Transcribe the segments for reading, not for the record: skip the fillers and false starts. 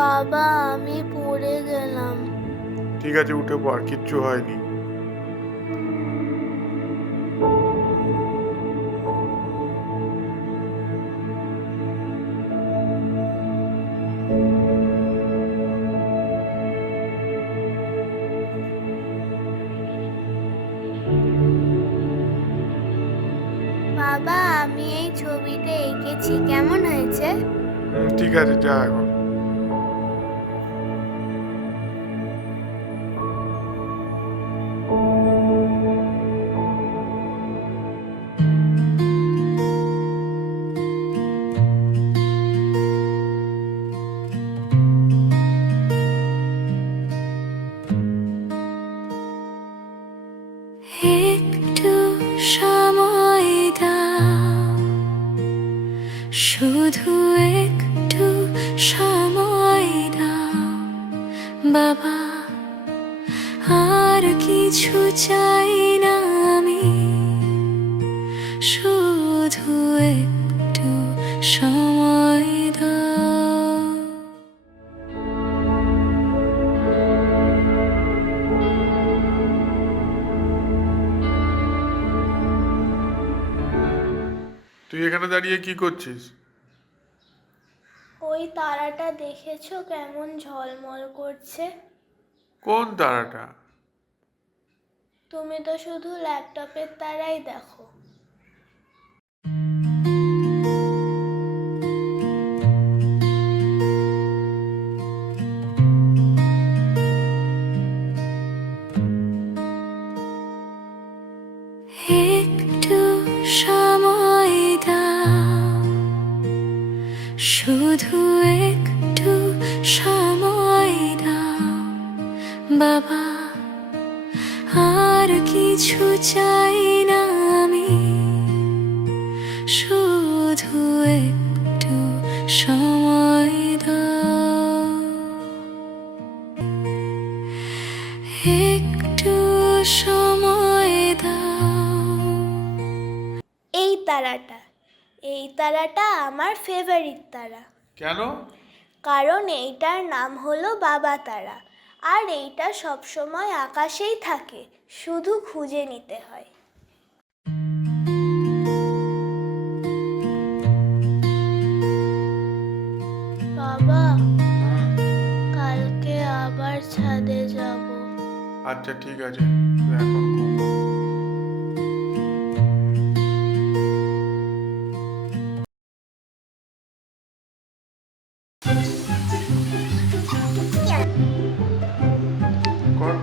বাবা, আমি পড়ে গেলাম। ঠিক আছে, উঠে পড়, কিচ্ছু হয়নি। বাবা, আমি এই ছবিটা এঁকেছি, কেমন হয়েছে? ঠিক আছে, যা এখন। একটু সময় দাও, শুধু একটু সময় দাও বাবা, আর কিছু চাই না আমি, শুধু একটু সময় দাও। তুই এখানে দাঁড়িয়ে কি করছিস? ওই তারাটা দেখেছো কেমন ঝলমল করছে? কোন তারাটা? তুমি তো শুধু ল্যাপটপের তারাই দেখো। একটু সময় দাও, শুধু একটু সময় দাও বাবা, আর কিছু চাই না আমি, শুধু একটু সময় দাও। একটু সময় দাও। এই তারাটা আমার ফেভারিট তারা। কেন? কারণ এইটার নাম হলো বাবা তারা, আর এইটা সবসময় আকাশেই থাকে, শুধু খুঁজে নিতে হয়। বাবা, কালকে আবার ছাদে যাব। আচ্ছা, ঠিক আছে, তুই এখন ঘুমো। কর,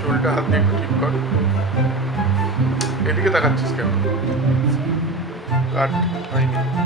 চুলটা হাত দিয়ে একটু ঠিক কর। এদিকে তাকাচ্ছিস কেন? কাট হয়নি।